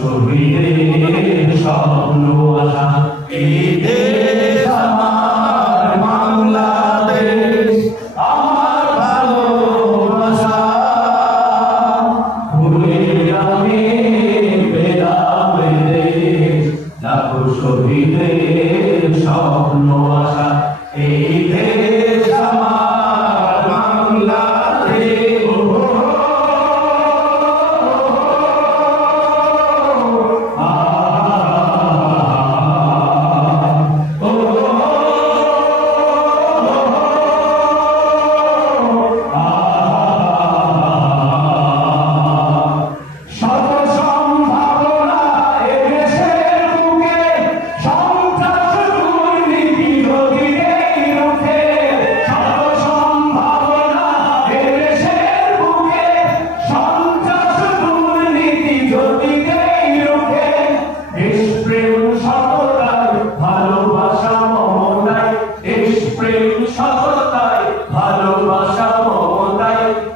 শহীদের স্বপ্ন আশা এই দেশ আমার বাংলাদেশ, আমার ভালোবাসা ভুলে আমি পেলাম দেশ, লাখো শহীদের স্বপ্ন আশা এই দেশ আমার বাংলাদেশ।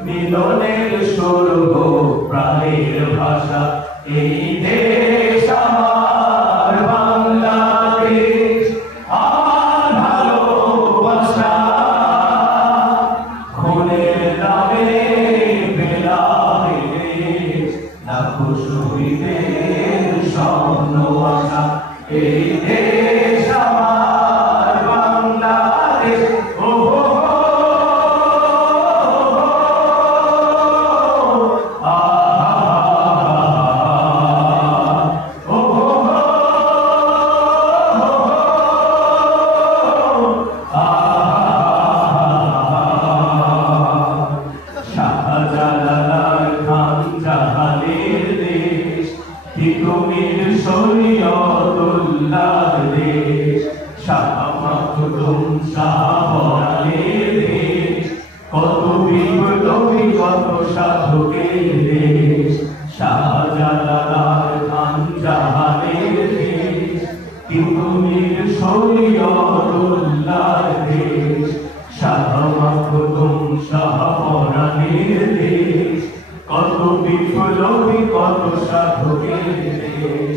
মিলনের স্বর্গ প্রাণের ভাষা এই দেশ আমার বাংলাদেশ, আমার ভালোবাসা খুনের নামে পেলাম দেশ, লাখো শহীদের স্বপ্ন আশা এই দেশ আমার বাংলাদেশ। তিতুমির শরীয়তুল্লাহ দেশ, শাহ মাখদুম শাহ পরাণের দেশ, কত বিপ্লবী কত সাধকের দেশ, শাহজালাল খান জাহানের দেশ। তিতুমির শরীয়তুল্লাহ দেশ, শাহ মাখদুম শাহ পরাণের দেশ, কত বিপ্লবী কত সাধকের দেশ।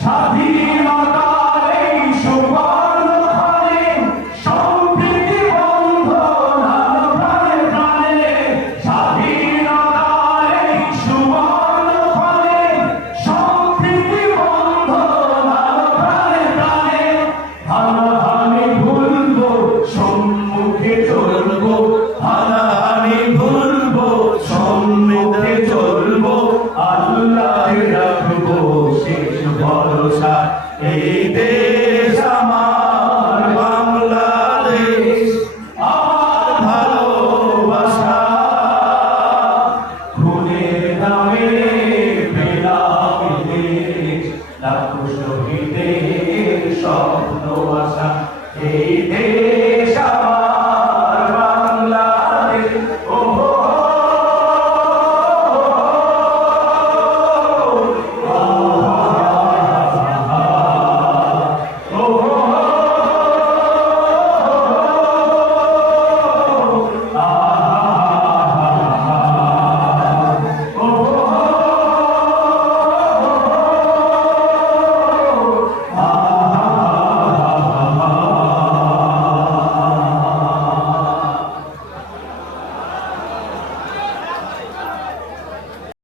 স্বাধীনতার এই সুবর্ণক্ষণে সম্প্রীতি বন্ধন প্রাণে প্রাণে, স্বাধীনতার এই সুবর্ণক্ষণে সম্প্রীতি বন্ধন প্রাণে প্রাণে, হানাহানি ভুলবো সম্মুখে চলবো, হানাহানি ভুলবো সম্মুখে চলবো।